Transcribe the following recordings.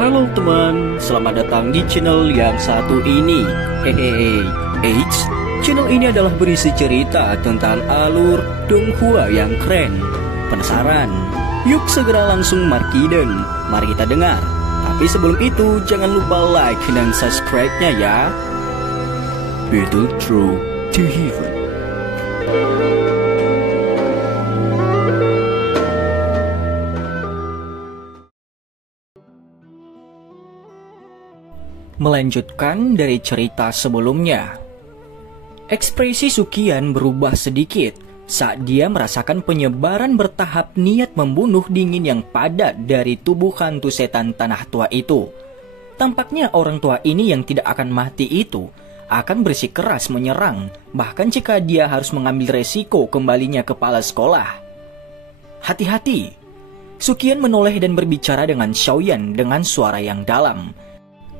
Halo teman, selamat datang di channel yang satu ini. Hehehe, channel ini adalah berisi cerita tentang alur Donghua yang keren. Penasaran? Yuk segera langsung markiden, mari kita dengar. Tapi sebelum itu, jangan lupa like dan subscribe-nya ya. Battle Through to Heaven. Melanjutkan dari cerita sebelumnya, ekspresi Sukian berubah sedikit saat dia merasakan penyebaran bertahap niat membunuh dingin yang padat dari tubuh hantu setan tanah tua itu. Tampaknya orang tua ini yang tidak akan mati itu akan bersikeras menyerang, bahkan jika dia harus mengambil resiko kembalinya kepala sekolah. Hati-hati, Sukian menoleh dan berbicara dengan Xiaoyan dengan suara yang dalam.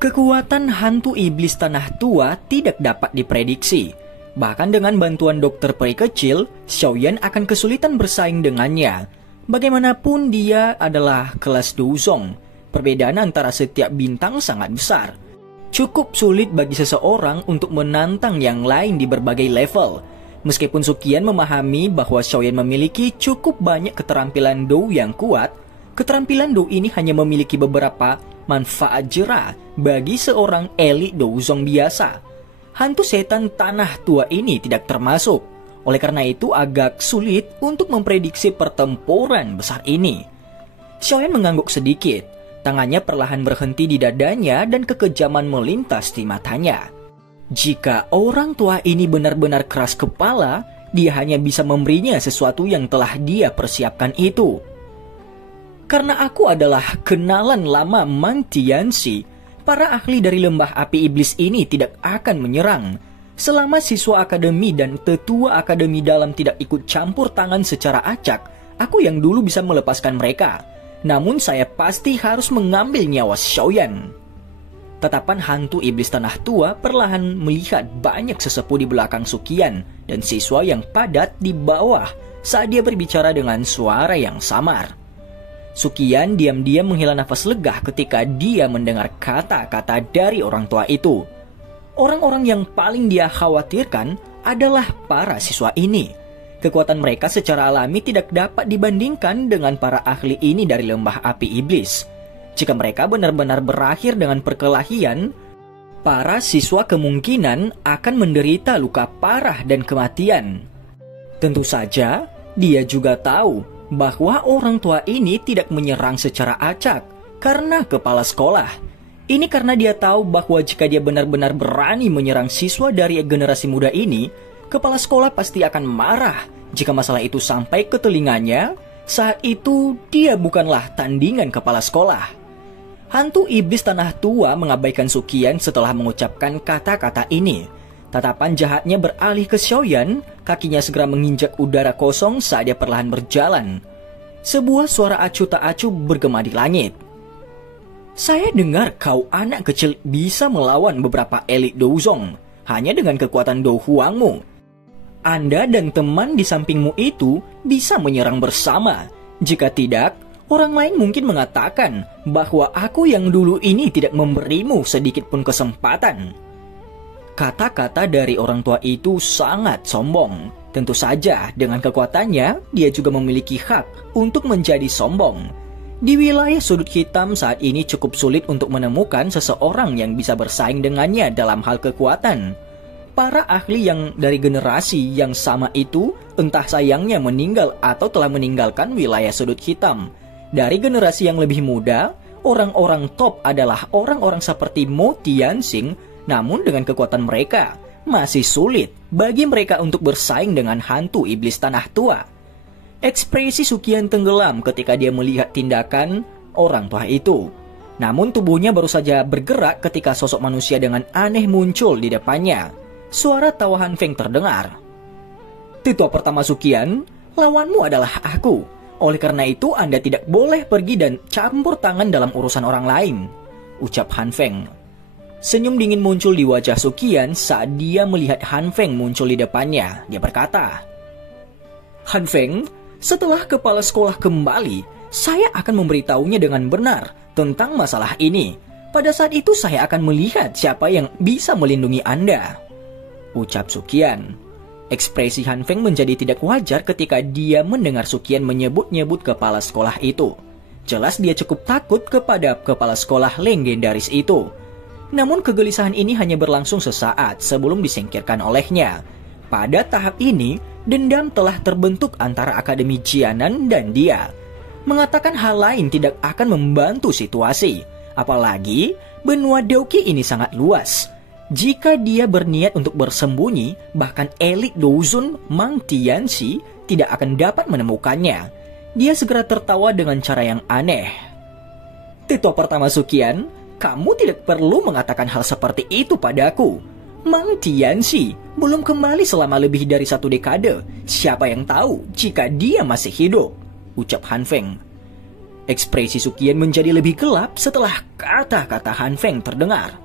Kekuatan hantu iblis tanah tua tidak dapat diprediksi. Bahkan dengan bantuan dokter peri kecil, Xiaoyan akan kesulitan bersaing dengannya. Bagaimanapun dia adalah kelas Douzong. Perbedaan antara setiap bintang sangat besar. Cukup sulit bagi seseorang untuk menantang yang lain di berbagai level. Meskipun Sukian memahami bahwa Xiaoyan memiliki cukup banyak keterampilan Dou yang kuat, keterampilan Dou ini hanya memiliki beberapa manfaat jera bagi seorang elit Douzong biasa. Hantu setan tanah tua ini tidak termasuk. Oleh karena itu agak sulit untuk memprediksi pertempuran besar ini. Xiaoyan mengangguk sedikit. Tangannya perlahan berhenti di dadanya dan kekejaman melintas di matanya. Jika orang tua ini benar-benar keras kepala, dia hanya bisa memberinya sesuatu yang telah dia persiapkan itu. Karena aku adalah kenalan lama Mang Tianxi, para ahli dari lembah api iblis ini tidak akan menyerang. Selama siswa akademi dan tetua akademi dalam tidak ikut campur tangan secara acak, aku yang dulu bisa melepaskan mereka. Namun saya pasti harus mengambil nyawa Xiaoyan. Tatapan hantu iblis tanah tua perlahan melihat banyak sesepuh di belakang Sukian dan siswa yang padat di bawah saat dia berbicara dengan suara yang samar. Sukian diam-diam menghela nafas lega ketika dia mendengar kata-kata dari orang tua itu. Orang-orang yang paling dia khawatirkan adalah para siswa ini. Kekuatan mereka secara alami tidak dapat dibandingkan dengan para ahli ini dari lembah api iblis. Jika mereka benar-benar berakhir dengan perkelahian, para siswa kemungkinan akan menderita luka parah dan kematian. Tentu saja, dia juga tahu bahwa orang tua ini tidak menyerang secara acak karena kepala sekolah. Ini karena dia tahu bahwa jika dia benar-benar berani menyerang siswa dari generasi muda ini, kepala sekolah pasti akan marah jika masalah itu sampai ke telinganya. Saat itu dia bukanlah tandingan kepala sekolah. Hantu iblis tanah tua mengabaikan Sukian setelah mengucapkan kata-kata ini. Tatapan jahatnya beralih ke Xiaoyan, kakinya segera menginjak udara kosong saat dia perlahan berjalan. Sebuah suara acuh tak acuh bergema di langit. Saya dengar kau anak kecil bisa melawan beberapa elit Douzong hanya dengan kekuatan Dou Huangmu. Anda dan teman di sampingmu itu bisa menyerang bersama. Jika tidak, orang lain mungkin mengatakan bahwa aku yang dulu ini tidak memberimu sedikit pun kesempatan. Kata-kata dari orang tua itu sangat sombong. Tentu saja dengan kekuatannya, dia juga memiliki hak untuk menjadi sombong. Di wilayah sudut hitam saat ini cukup sulit untuk menemukan seseorang yang bisa bersaing dengannya dalam hal kekuatan. Para ahli yang dari generasi yang sama itu entah sayangnya meninggal atau telah meninggalkan wilayah sudut hitam. Dari generasi yang lebih muda, orang-orang top adalah orang-orang seperti Mo Tianxing. Namun dengan kekuatan mereka, masih sulit bagi mereka untuk bersaing dengan hantu iblis tanah tua. Ekspresi Sukian tenggelam ketika dia melihat tindakan orang tua itu. Namun tubuhnya baru saja bergerak ketika sosok manusia dengan aneh muncul di depannya. Suara tawa Han Feng terdengar. Tetua pertama Sukian, lawanmu adalah aku. Oleh karena itu Anda tidak boleh pergi dan campur tangan dalam urusan orang lain, ucap Han Feng. Senyum dingin muncul di wajah Sukian saat dia melihat Han Feng muncul di depannya. Dia berkata, Han Feng, setelah kepala sekolah kembali, saya akan memberitahunya dengan benar tentang masalah ini. Pada saat itu saya akan melihat siapa yang bisa melindungi Anda, ucap Sukian. Ekspresi Han Feng menjadi tidak wajar ketika dia mendengar Sukian menyebut-nyebut kepala sekolah itu. Jelas dia cukup takut kepada kepala sekolah legendaris itu. Namun kegelisahan ini hanya berlangsung sesaat sebelum disingkirkan olehnya. Pada tahap ini, dendam telah terbentuk antara Akademi Jianan dan dia. Mengatakan hal lain tidak akan membantu situasi. Apalagi, benua Deuki ini sangat luas. Jika dia berniat untuk bersembunyi, bahkan elit Douzun Mang Tianxi tidak akan dapat menemukannya. Dia segera tertawa dengan cara yang aneh. Tetua pertama Sukian, kamu tidak perlu mengatakan hal seperti itu padaku. Mang Tianxi belum kembali selama lebih dari 1 dekade. Siapa yang tahu jika dia masih hidup, ucap Han Feng. Ekspresi Sukian menjadi lebih gelap setelah kata-kata Han Feng terdengar.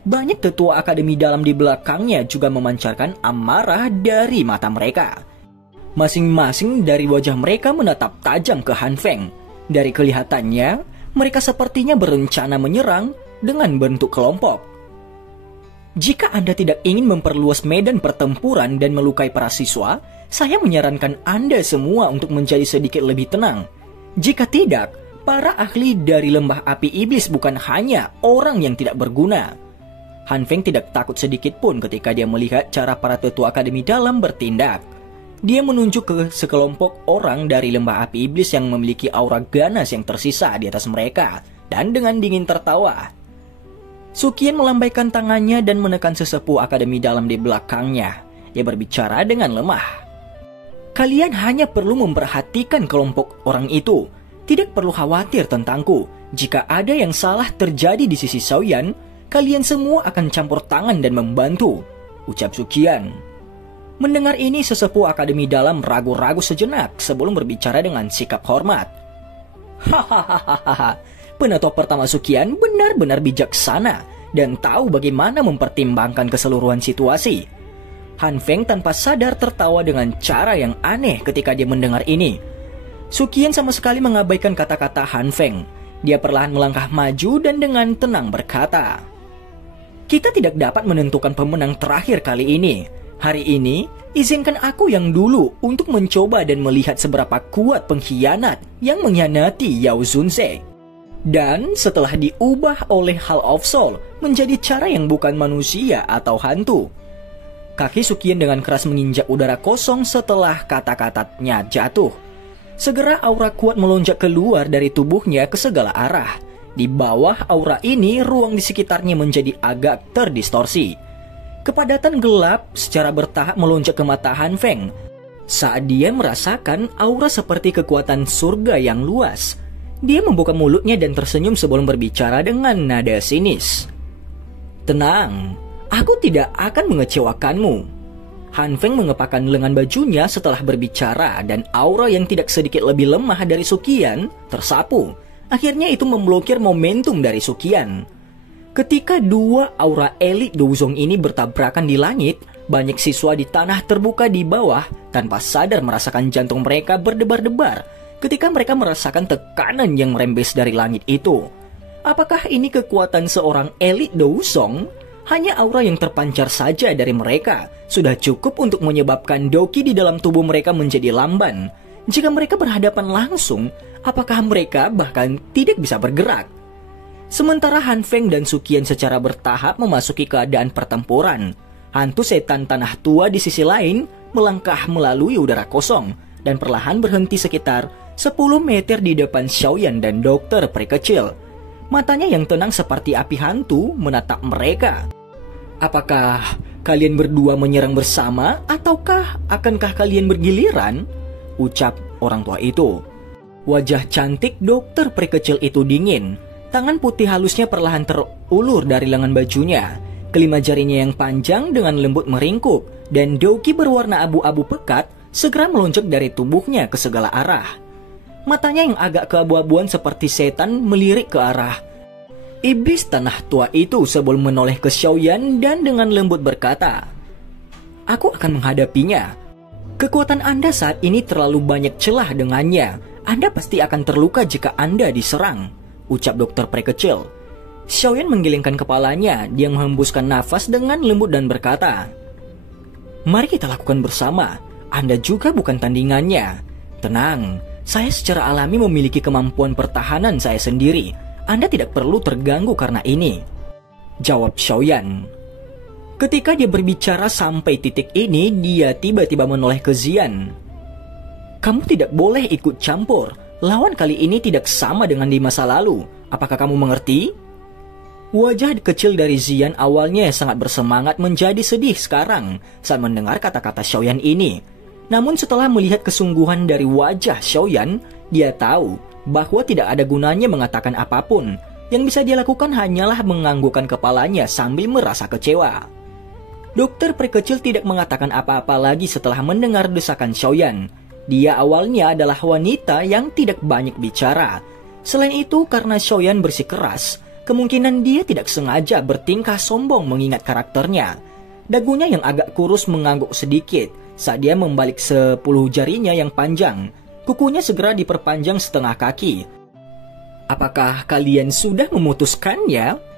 Banyak tetua akademi dalam di belakangnya juga memancarkan amarah dari mata mereka. Masing-masing dari wajah mereka menatap tajam ke Han Feng. Dari kelihatannya, mereka sepertinya berencana menyerang dengan bentuk kelompok. Jika Anda tidak ingin memperluas medan pertempuran dan melukai para siswa, saya menyarankan Anda semua untuk menjadi sedikit lebih tenang. Jika tidak, para ahli dari lembah api iblis bukan hanya orang yang tidak berguna. Han Feng tidak takut sedikit pun ketika dia melihat cara para tetua akademi dalam bertindak. Dia menunjuk ke sekelompok orang dari lembah api iblis yang memiliki aura ganas yang tersisa di atas mereka, dan dengan dingin tertawa. Sukian melambaikan tangannya dan menekan sesepuh akademi dalam di belakangnya. Dia berbicara dengan lemah. Kalian hanya perlu memperhatikan kelompok orang itu. Tidak perlu khawatir tentangku. Jika ada yang salah terjadi di sisi Xiaoyan, kalian semua akan campur tangan dan membantu, ucap Sukian. Mendengar ini, sesepuh akademi dalam ragu-ragu sejenak sebelum berbicara dengan sikap hormat. Hahaha, penetua pertama Sukian benar-benar bijaksana dan tahu bagaimana mempertimbangkan keseluruhan situasi. Han Feng tanpa sadar tertawa dengan cara yang aneh ketika dia mendengar ini. Sukian sama sekali mengabaikan kata-kata Han Feng. Dia perlahan melangkah maju dan dengan tenang berkata, kita tidak dapat menentukan pemenang terakhir kali ini. Hari ini, izinkan aku yang dulu untuk mencoba dan melihat seberapa kuat pengkhianat yang mengkhianati Yao Zunze. Dan setelah diubah oleh Hall of Soul menjadi cara yang bukan manusia atau hantu. Kaki Sukian dengan keras menginjak udara kosong setelah kata-katanya jatuh. Segera aura kuat melonjak keluar dari tubuhnya ke segala arah. Di bawah aura ini, ruang di sekitarnya menjadi agak terdistorsi. Kepadatan gelap secara bertahap melonjak ke mata Han Feng. Saat dia merasakan aura seperti kekuatan surga yang luas, dia membuka mulutnya dan tersenyum sebelum berbicara dengan nada sinis. Tenang, aku tidak akan mengecewakanmu. Han Feng mengepakkan lengan bajunya setelah berbicara dan aura yang tidak sedikit lebih lemah dari Sukian tersapu. Akhirnya itu memblokir momentum dari Sukian. Ketika dua aura elit Douzong ini bertabrakan di langit, banyak siswa di tanah terbuka di bawah tanpa sadar merasakan jantung mereka berdebar-debar ketika mereka merasakan tekanan yang merembes dari langit itu. Apakah ini kekuatan seorang elit Douzong? Hanya aura yang terpancar saja dari mereka sudah cukup untuk menyebabkan doki di dalam tubuh mereka menjadi lamban. Jika mereka berhadapan langsung, apakah mereka bahkan tidak bisa bergerak? Sementara Han Feng dan Sukian secara bertahap memasuki keadaan pertempuran, hantu setan tanah tua di sisi lain melangkah melalui udara kosong dan perlahan berhenti sekitar 10 meter di depan Xiaoyan dan dokter peri kecil. Matanya yang tenang seperti api hantu menatap mereka. Apakah kalian berdua menyerang bersama ataukah akankah kalian bergiliran? Ucap orang tua itu. Wajah cantik dokter peri kecil itu dingin. Tangan putih halusnya perlahan terulur dari lengan bajunya. Kelima jarinya yang panjang dengan lembut meringkuk dan doki berwarna abu-abu pekat segera melonjak dari tubuhnya ke segala arah. Matanya yang agak keabu-abuan seperti setan melirik ke arah iblis tanah tua itu sebelum menoleh ke Xiaoyan dan dengan lembut berkata, aku akan menghadapinya. Kekuatan Anda saat ini terlalu banyak celah dengannya. Anda pasti akan terluka jika Anda diserang, ucap dokter peri kecil. Xiaoyan menggelengkan kepalanya. Dia menghembuskan nafas dengan lembut dan berkata, "Mari kita lakukan bersama. Anda juga bukan tandingannya. Tenang, saya secara alami memiliki kemampuan pertahanan saya sendiri. Anda tidak perlu terganggu karena ini," jawab Xiaoyan. Ketika dia berbicara sampai titik ini, dia tiba-tiba menoleh ke Zian. "Kamu tidak boleh ikut campur. Lawan kali ini tidak sama dengan di masa lalu. Apakah kamu mengerti?" Wajah kecil dari Zian awalnya sangat bersemangat menjadi sedih sekarang saat mendengar kata-kata Xiaoyan ini. Namun setelah melihat kesungguhan dari wajah Xiaoyan, dia tahu bahwa tidak ada gunanya mengatakan apapun. Yang bisa dia lakukan hanyalah menganggukkan kepalanya sambil merasa kecewa. Dokter peri kecil tidak mengatakan apa-apa lagi setelah mendengar desakan Xiaoyan. Dia awalnya adalah wanita yang tidak banyak bicara. Selain itu, karena Xiaoyan bersikeras, kemungkinan dia tidak sengaja bertingkah sombong mengingat karakternya. Dagunya yang agak kurus mengangguk sedikit saat dia membalik 10 jarinya yang panjang. Kukunya segera diperpanjang setengah kaki. "Apakah kalian sudah memutuskannya?"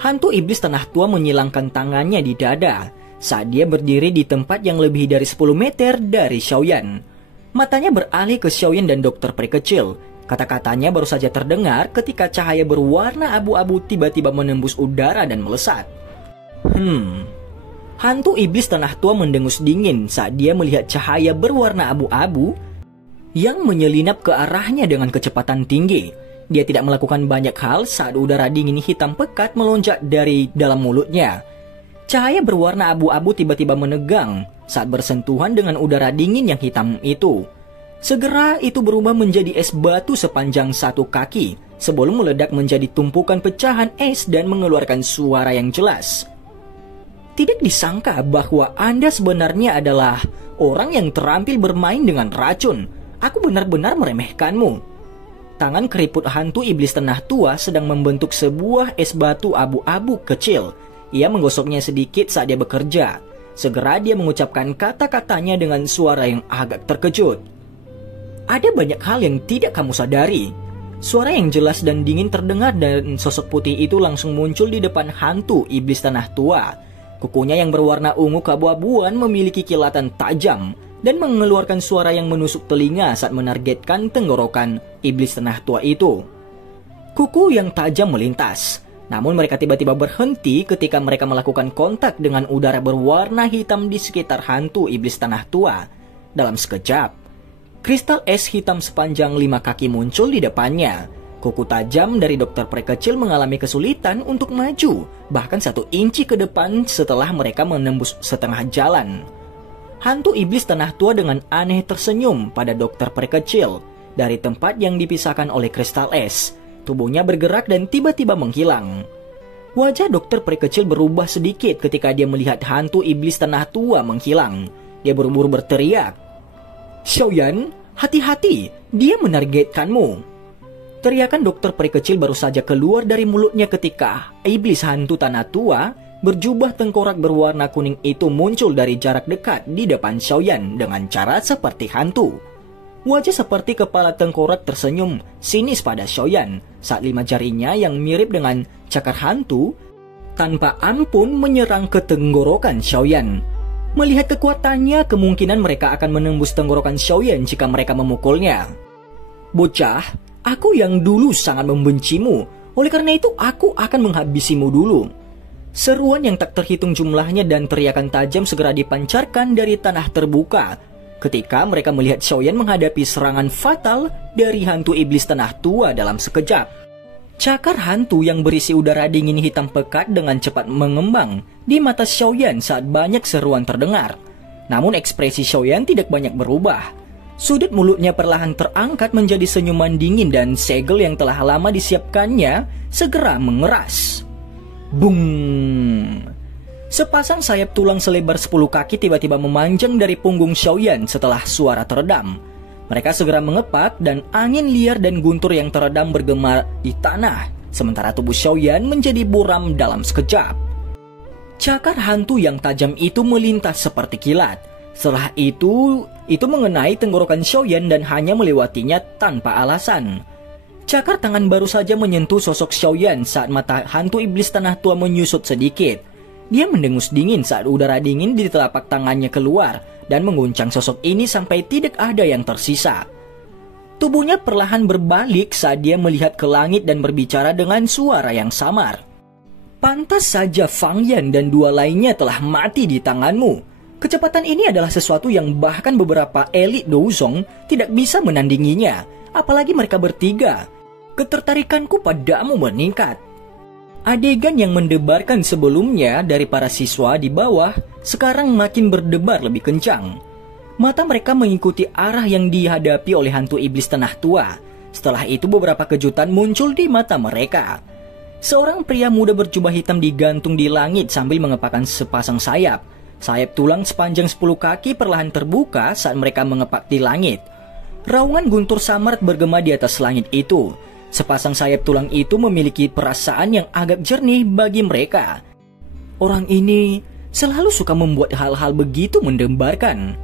Hantu iblis tanah tua menyilangkan tangannya di dada saat dia berdiri di tempat yang lebih dari 10 meter dari Xiaoyan. Matanya beralih ke Xiaoyan dan dokter peri kecil. Kata-katanya baru saja terdengar ketika cahaya berwarna abu-abu tiba-tiba menembus udara dan melesat. Hantu iblis tanah tua mendengus dingin saat dia melihat cahaya berwarna abu-abu yang menyelinap ke arahnya dengan kecepatan tinggi. Dia tidak melakukan banyak hal saat udara dingin hitam pekat melonjak dari dalam mulutnya. Cahaya berwarna abu-abu tiba-tiba menegang saat bersentuhan dengan udara dingin yang hitam itu. Segera itu berubah menjadi es batu sepanjang 1 kaki sebelum meledak menjadi tumpukan pecahan es dan mengeluarkan suara yang jelas. "Tidak disangka bahwa Anda sebenarnya adalah orang yang terampil bermain dengan racun. Aku benar-benar meremehkanmu." Tangan keriput hantu iblis tanah tua sedang membentuk sebuah es batu abu-abu kecil. Ia menggosoknya sedikit saat dia bekerja. Segera dia mengucapkan kata-katanya dengan suara yang agak terkejut. "Ada banyak hal yang tidak kamu sadari." Suara yang jelas dan dingin terdengar dan sosok putih itu langsung muncul di depan hantu iblis tanah tua. Kukunya yang berwarna ungu keabu-abuan memiliki kilatan tajam dan mengeluarkan suara yang menusuk telinga saat menargetkan tenggorokan iblis tanah tua itu. Kuku yang tajam melintas, namun mereka tiba-tiba berhenti ketika mereka melakukan kontak dengan udara berwarna hitam di sekitar hantu iblis tanah tua. Dalam sekejap, kristal es hitam sepanjang 5 kaki muncul di depannya. Kuku tajam dari dokter peri kecil mengalami kesulitan untuk maju, bahkan 1 inci ke depan setelah mereka menembus setengah jalan. Hantu iblis tanah tua dengan aneh tersenyum pada dokter peri kecil. Dari tempat yang dipisahkan oleh kristal es, tubuhnya bergerak dan tiba-tiba menghilang. Wajah dokter peri kecil berubah sedikit ketika dia melihat hantu iblis tanah tua menghilang. Dia buru-buru berteriak, "Xiaoyan, hati-hati, dia menargetkanmu." Teriakan dokter peri kecil baru saja keluar dari mulutnya ketika iblis hantu tanah tua berjubah tengkorak berwarna kuning itu muncul dari jarak dekat di depan Xiaoyan dengan cara seperti hantu. Wajah seperti kepala tengkorak tersenyum sinis pada Xiaoyan saat 5 jarinya yang mirip dengan cakar hantu tanpa ampun menyerang ke tenggorokan Xiaoyan. Melihat kekuatannya, kemungkinan mereka akan menembus tenggorokan Xiaoyan jika mereka memukulnya. "Bocah, aku yang dulu sangat membencimu, oleh karena itu aku akan menghabisimu dulu." Seruan yang tak terhitung jumlahnya dan teriakan tajam segera dipancarkan dari tanah terbuka ketika mereka melihat Xiaoyan menghadapi serangan fatal dari hantu iblis tanah tua dalam sekejap. Cakar hantu yang berisi udara dingin hitam pekat dengan cepat mengembang di mata Xiaoyan saat banyak seruan terdengar. Namun ekspresi Xiaoyan tidak banyak berubah. Sudut mulutnya perlahan terangkat menjadi senyuman dingin dan segel yang telah lama disiapkannya segera mengeras. Bung! Sepasang sayap tulang selebar 10 kaki tiba-tiba memanjang dari punggung Xiaoyan setelah suara teredam. Mereka segera mengepak dan angin liar dan guntur yang teredam bergema di tanah, sementara tubuh Xiaoyan menjadi buram dalam sekejap. Cakar hantu yang tajam itu melintas seperti kilat. Setelah itu mengenai tenggorokan Xiaoyan dan hanya melewatinya tanpa alasan. Cakar tangan baru saja menyentuh sosok Xiaoyan saat mata hantu iblis tanah tua menyusut sedikit. Dia mendengus dingin saat udara dingin di telapak tangannya keluar dan mengguncang sosok ini sampai tidak ada yang tersisa. Tubuhnya perlahan berbalik saat dia melihat ke langit dan berbicara dengan suara yang samar. Pantas saja Fang Yan dan dua lainnya telah mati di tanganmu. Kecepatan ini adalah sesuatu yang bahkan beberapa elit Douzong tidak bisa menandinginya, apalagi mereka bertiga. Ketertarikanku padamu meningkat. Adegan yang mendebarkan sebelumnya dari para siswa di bawah sekarang makin berdebar lebih kencang. Mata mereka mengikuti arah yang dihadapi oleh hantu iblis tanah tua. Setelah itu beberapa kejutan muncul di mata mereka. Seorang pria muda berjubah hitam digantung di langit sambil mengepakkan sepasang sayap. Sayap tulang sepanjang 10 kaki perlahan terbuka saat mereka mengepak di langit. Raungan guntur samar bergema di atas langit itu. Sepasang sayap tulang itu memiliki perasaan yang agak jernih bagi mereka. Orang ini selalu suka membuat hal-hal begitu mendembarkan.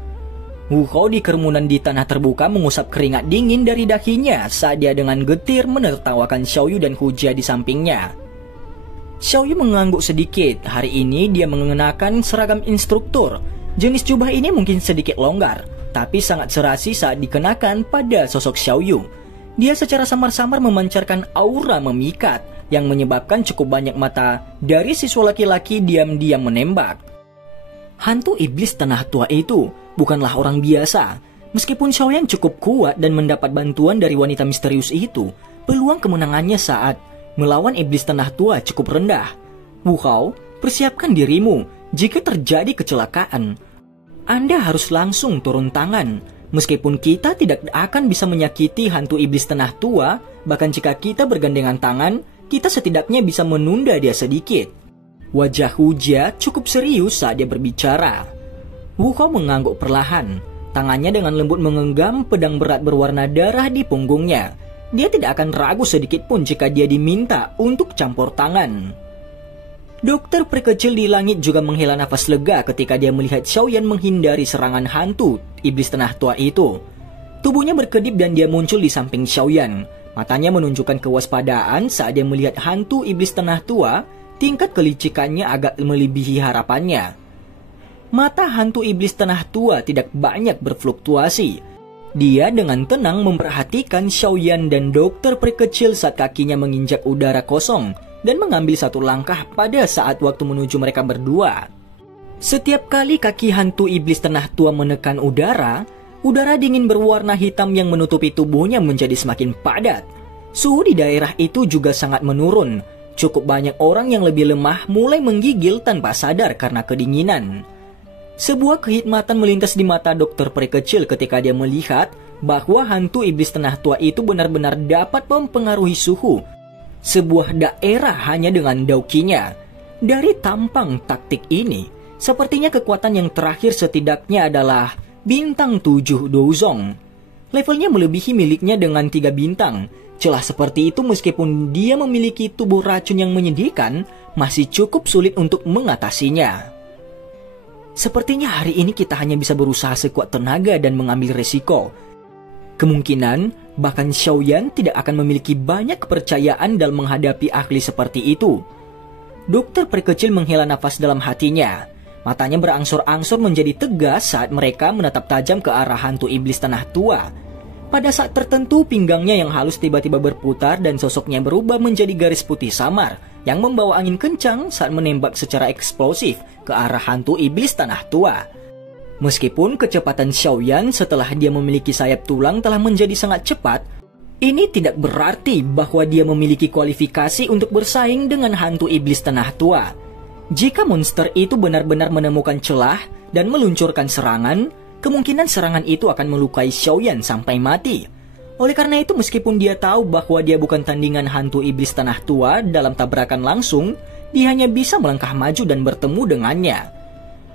Wu Hao di kerumunan di tanah terbuka mengusap keringat dingin dari dahinya saat dia dengan getir menertawakan Xiaoyu dan Hu Jia di sampingnya. Xiaoyu mengangguk sedikit. Hari ini dia mengenakan seragam instruktur. Jenis jubah ini mungkin sedikit longgar, tapi sangat serasi saat dikenakan pada sosok Xiaoyu. Dia secara samar-samar memancarkan aura memikat yang menyebabkan cukup banyak mata dari siswa laki-laki diam-diam menembak. Hantu iblis tanah tua itu bukanlah orang biasa. Meskipun Xiaoyan cukup kuat dan mendapat bantuan dari wanita misterius itu, peluang kemenangannya saat melawan iblis tanah tua cukup rendah. Wu Hao, persiapkan dirimu jika terjadi kecelakaan. Anda harus langsung turun tangan. Meskipun kita tidak akan bisa menyakiti hantu iblis tanah tua, bahkan jika kita bergandengan tangan, kita setidaknya bisa menunda dia sedikit. Wajah Hu Jia cukup serius saat dia berbicara. Wu Hao mengangguk perlahan. Tangannya dengan lembut menggenggam pedang berat berwarna darah di punggungnya. Dia tidak akan ragu sedikit pun jika dia diminta untuk campur tangan. Dokter perkecil di langit juga menghela nafas lega ketika dia melihat Xiaoyan menghindari serangan hantu iblis tanah tua itu. Tubuhnya berkedip dan dia muncul di samping Xiaoyan. Matanya menunjukkan kewaspadaan saat dia melihat hantu iblis tanah tua. Tingkat kelicikannya agak melebihi harapannya. Mata hantu iblis tanah tua tidak banyak berfluktuasi. Dia dengan tenang memperhatikan Xiaoyan dan dokter perkecil saat kakinya menginjak udara kosong dan mengambil satu langkah pada saat waktu menuju mereka berdua. Setiap kali kaki hantu iblis tanah tua menekan udara dingin berwarna hitam yang menutupi tubuhnya menjadi semakin padat. Suhu di daerah itu juga sangat menurun. Cukup banyak orang yang lebih lemah mulai menggigil tanpa sadar karena kedinginan. Sebuah kehikmatan melintas di mata dokter peri kecil ketika dia melihat bahwa hantu iblis tanah tua itu benar-benar dapat mempengaruhi suhu sebuah daerah hanya dengan daukinya. Dari tampang taktik ini, sepertinya kekuatan yang terakhir setidaknya adalah bintang 7 Douzong. Levelnya melebihi miliknya dengan 3 bintang. Celah seperti itu meskipun dia memiliki tubuh racun yang menyedihkan, masih cukup sulit untuk mengatasinya. Sepertinya hari ini kita hanya bisa berusaha sekuat tenaga dan mengambil resiko. Kemungkinan bahkan Xiaoyan tidak akan memiliki banyak kepercayaan dalam menghadapi ahli seperti itu. Dokter perkecil menghela nafas dalam hatinya. Matanya berangsur-angsur menjadi tegas saat mereka menatap tajam ke arah hantu iblis tanah tua. Pada saat tertentu pinggangnya yang halus tiba-tiba berputar dan sosoknya berubah menjadi garis putih samar yang membawa angin kencang saat menembak secara eksplosif ke arah hantu iblis tanah tua. Meskipun kecepatan Xiaoyan setelah dia memiliki sayap tulang telah menjadi sangat cepat, ini tidak berarti bahwa dia memiliki kualifikasi untuk bersaing dengan hantu iblis tanah tua. Jika monster itu benar-benar menemukan celah dan meluncurkan serangan, kemungkinan serangan itu akan melukai Xiaoyan sampai mati. Oleh karena itu, meskipun dia tahu bahwa dia bukan tandingan hantu iblis tanah tua dalam tabrakan langsung, dia hanya bisa melangkah maju dan bertemu dengannya.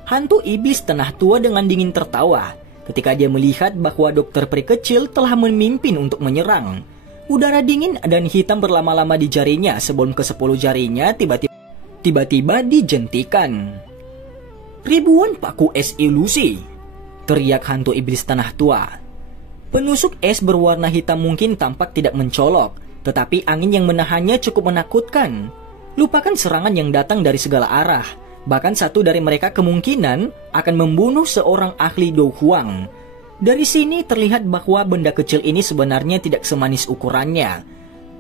Hantu iblis tanah tua dengan dingin tertawa ketika dia melihat bahwa dokter peri kecil telah memimpin untuk menyerang. Udara dingin dan hitam berlama-lama di jarinya sebelum ke-10 jarinya tiba-tiba dijentikan. Ribuan paku es ilusi, teriak hantu iblis tanah tua. Penusuk es berwarna hitam mungkin tampak tidak mencolok, Tetapi angin yang menahannya cukup menakutkan. Lupakan serangan yang datang dari segala arah. Bahkan satu dari mereka kemungkinan akan membunuh seorang ahli Do Huang. Dari sini terlihat bahwa benda kecil ini sebenarnya tidak semanis ukurannya.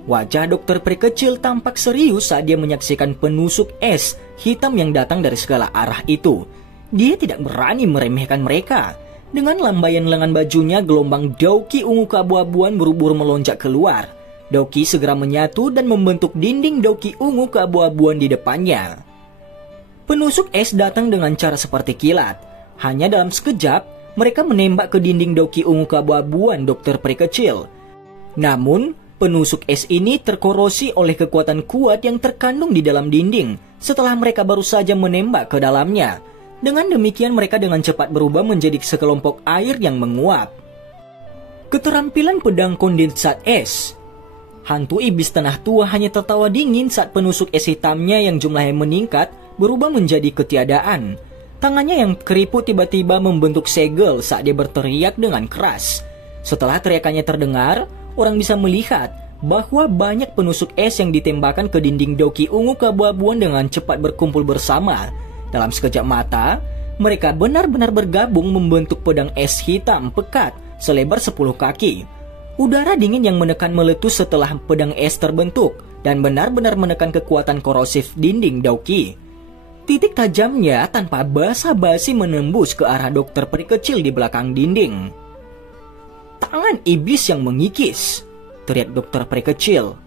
Wajah dokter peri kecil tampak serius saat dia menyaksikan penusuk es hitam yang datang dari segala arah itu. Dia tidak berani meremehkan mereka. Dengan lambaian lengan bajunya, gelombang Doki ungu keabu-abuan buru-buru melonjak keluar. Doki segera menyatu dan membentuk dinding Doki ungu keabu-abuan di depannya. Penusuk es datang dengan cara seperti kilat. Hanya dalam sekejap, mereka menembak ke dinding Doki ungu keabu-abuan dokter peri kecil. Namun, penusuk es ini terkorosi oleh kekuatan kuat yang terkandung di dalam dinding setelah mereka baru saja menembak ke dalamnya. Dengan demikian mereka dengan cepat berubah menjadi sekelompok air yang menguap. Keterampilan pedang kondensat es. Hantu iblis tanah tua hanya tertawa dingin saat penusuk es hitamnya yang jumlahnya meningkat berubah menjadi ketiadaan. Tangannya yang keriput tiba-tiba membentuk segel saat dia berteriak dengan keras. Setelah teriakannya terdengar, orang bisa melihat bahwa banyak penusuk es yang ditembakkan ke dinding Doki ungu keabu-abuan dengan cepat berkumpul bersama. Dalam sekejap mata, mereka benar-benar bergabung membentuk pedang es hitam pekat selebar 10 kaki. Udara dingin yang menekan meletus setelah pedang es terbentuk dan benar-benar menekan kekuatan korosif dinding Doki. Titik tajamnya tanpa basa-basi menembus ke arah dokter peri kecil di belakang dinding. Tangan iblis yang mengikis, teriak dokter peri kecil.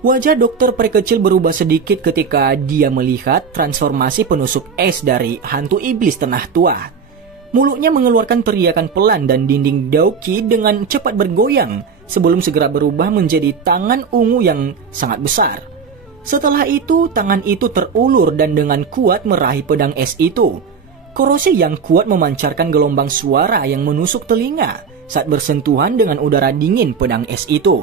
Wajah dokter peri kecil berubah sedikit ketika dia melihat transformasi penusuk es dari hantu iblis tanah tua. Mulutnya mengeluarkan teriakan pelan dan dinding Doki dengan cepat bergoyang sebelum segera berubah menjadi tangan ungu yang sangat besar. Setelah itu, tangan itu terulur dan dengan kuat meraih pedang es itu. Korosi yang kuat memancarkan gelombang suara yang menusuk telinga saat bersentuhan dengan udara dingin pedang es itu.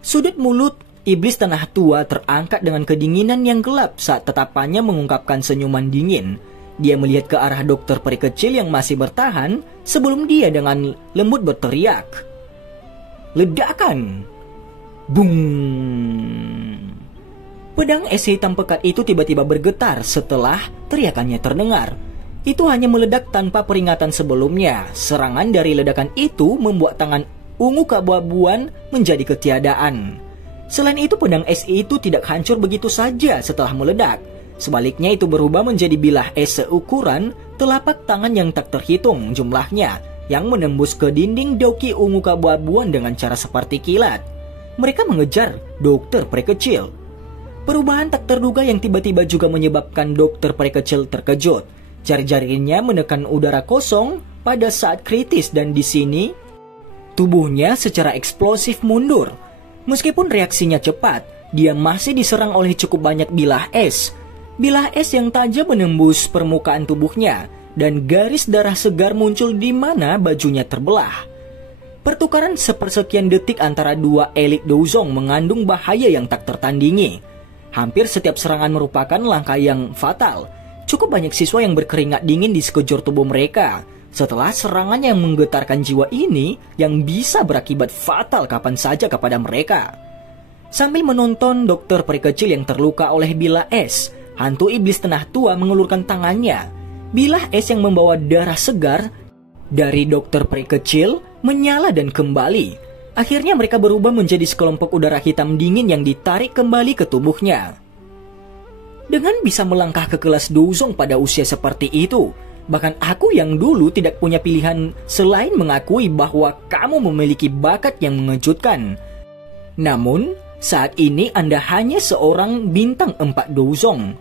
Sudut mulut iblis tanah tua terangkat dengan kedinginan yang gelap saat tatapannya mengungkapkan senyuman dingin. Dia melihat ke arah dokter peri kecil yang masih bertahan sebelum dia dengan lembut berteriak. Ledakan! Bung! Pedang es hitam pekat itu tiba-tiba bergetar setelah teriakannya terdengar. Itu hanya meledak tanpa peringatan sebelumnya. Serangan dari ledakan itu membuat tangan ungu keabu-abuan menjadi ketiadaan. Selain itu, pedang es itu tidak hancur begitu saja setelah meledak. Sebaliknya itu berubah menjadi bilah es seukuran telapak tangan yang tak terhitung jumlahnya yang menembus ke dinding Doki ungu keabu-abuan dengan cara seperti kilat. Mereka mengejar dokter peri kecil. Perubahan tak terduga yang tiba-tiba juga menyebabkan dokter peri kecil terkejut. Jari-jarinya menekan udara kosong pada saat kritis dan di sini tubuhnya secara eksplosif mundur. Meskipun reaksinya cepat, dia masih diserang oleh cukup banyak bilah es. Bilah es yang tajam menembus permukaan tubuhnya dan garis darah segar muncul di mana bajunya terbelah. Pertukaran sepersekian detik antara dua elit Douzong mengandung bahaya yang tak tertandingi. Hampir setiap serangan merupakan langkah yang fatal. Cukup banyak siswa yang berkeringat dingin di sekujur tubuh mereka setelah serangan yang menggetarkan jiwa ini yang bisa berakibat fatal kapan saja kepada mereka. Sambil menonton dokter peri kecil yang terluka oleh bilah es, hantu iblis tanah tua mengulurkan tangannya. Bilah es yang membawa darah segar dari dokter peri kecil menyala dan kembali. Akhirnya mereka berubah menjadi sekelompok udara hitam dingin yang ditarik kembali ke tubuhnya. Dengan bisa melangkah ke kelas Douzong pada usia seperti itu, bahkan aku yang dulu tidak punya pilihan selain mengakui bahwa kamu memiliki bakat yang mengejutkan. Namun, saat ini Anda hanya seorang bintang 4 Douzong.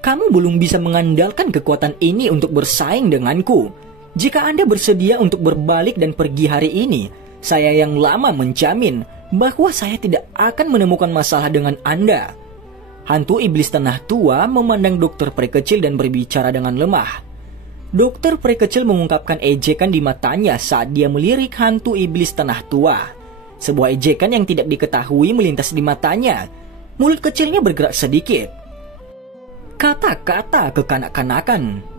Kamu belum bisa mengandalkan kekuatan ini untuk bersaing denganku. Jika Anda bersedia untuk berbalik dan pergi hari ini, saya yang lama menjamin bahwa saya tidak akan menemukan masalah dengan Anda. Hantu iblis tanah tua memandang dokter peri kecil dan berbicara dengan lemah. Dokter peri kecil mengungkapkan ejekan di matanya saat dia melirik hantu iblis tanah tua. Sebuah ejekan yang tidak diketahui melintas di matanya. Mulut kecilnya bergerak sedikit. Kata-kata kekanak-kanakan.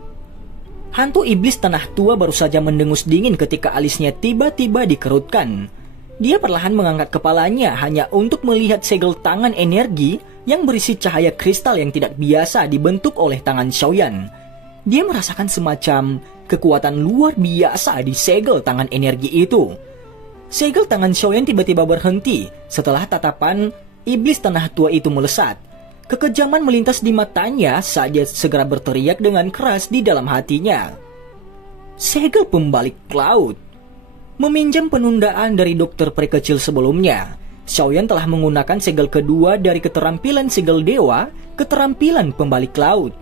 Hantu iblis tanah tua baru saja mendengus dingin ketika alisnya tiba-tiba dikerutkan. Dia perlahan mengangkat kepalanya hanya untuk melihat segel tangan energi yang berisi cahaya kristal yang tidak biasa dibentuk oleh tangan Xiaoyan. Dia merasakan semacam kekuatan luar biasa di segel tangan energi itu. Segel tangan Xiaoyan tiba-tiba berhenti setelah tatapan iblis tanah tua itu melesat. Kekejaman melintas di matanya saat dia segera berteriak dengan keras di dalam hatinya. Segel pembalik laut. Meminjam penundaan dari dokter peri kecil sebelumnya, Xiaoyan telah menggunakan segel kedua dari keterampilan segel dewa, keterampilan pembalik laut.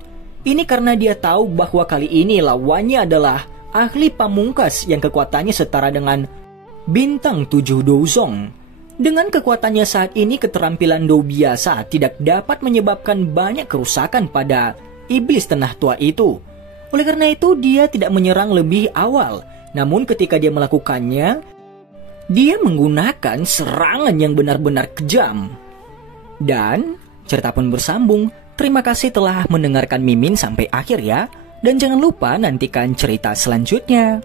Ini karena dia tahu bahwa kali ini lawannya adalah ahli pamungkas yang kekuatannya setara dengan bintang 7 Douzong. Dengan kekuatannya saat ini, keterampilan Dou biasa tidak dapat menyebabkan banyak kerusakan pada iblis tanah tua itu. Oleh karena itu, dia tidak menyerang lebih awal. Namun ketika dia melakukannya, dia menggunakan serangan yang benar-benar kejam. Dan cerita pun bersambung. Terima kasih telah mendengarkan Mimin sampai akhir ya. Dan jangan lupa nantikan cerita selanjutnya.